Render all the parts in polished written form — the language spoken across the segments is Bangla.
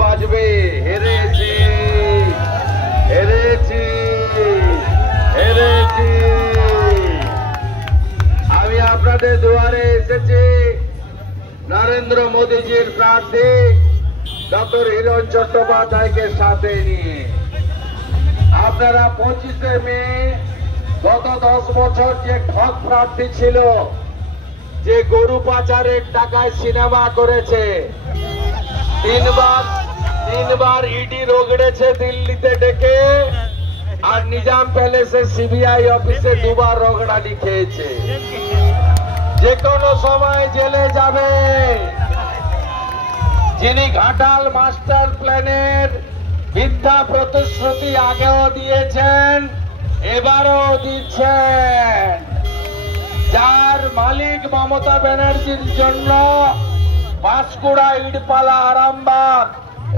বাজবে। হেরেছি হেরেছি হেরেছি। আমি আপনাদের দুয়ারে এসেছি নরেন্দ্র মোদীজির প্রার্থী ডক্টর হিরণ চট্টোপাধ্যায়কে সাথে নিয়ে। আপনারা 25শে মে গত 10 বছর যে ঠক প্রার্থী ছিল, যে গরু পাচারের টাকায় সিনেমা করেছে, তিনবার ইডি রগড়েছে দিল্লিতে ডেকে, আর নিজাম প্যালেসে সিবিআই অফিসে 2বার রগড়ানি খেয়েছে। যে কোনো সময় জেলে যাবে। যিনি ঘাটাল মাস্টার প্ল্যানের মিথ্যা প্রতিশ্রুতি আগেও দিয়েছেন, এবারও দিচ্ছেন, যার মালিক মমতা ব্যানার্জির জন্য পাঁশকুড়া ইটপালা আরামবাগ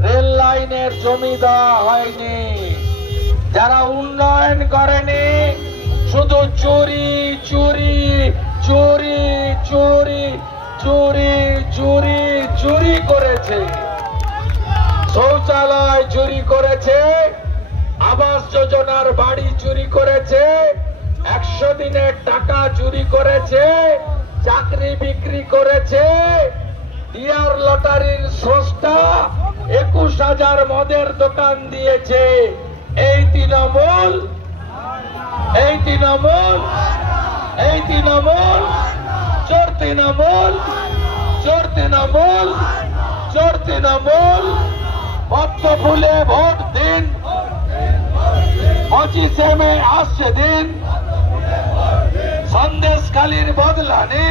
রেল লাইনের জমি দেওয়া হয়নি, যারা উন্নয়ন করেনি, শুধু চুরি চুরি চুরি চুরি চুরি চুরি চুরি করেছে। শৌচালয় চুরি করেছে, আবাস যোজনার বাড়ি চুরি করেছে, 100 দিনের টাকা চুরি করেছে, চাকরি বিক্রি করেছে, ডিয়ার লটারির স্রষ্টা 21,000 মদের দোকান দিয়েছে। এই তৃণমূল চোর তৃণমূল চোর তৃণমূল চোর তৃণমূল। পদ্ম ফুলে ভোট দিন, 25শে মে আসছে দিন, সন্দেশখালীর বদলা নিন।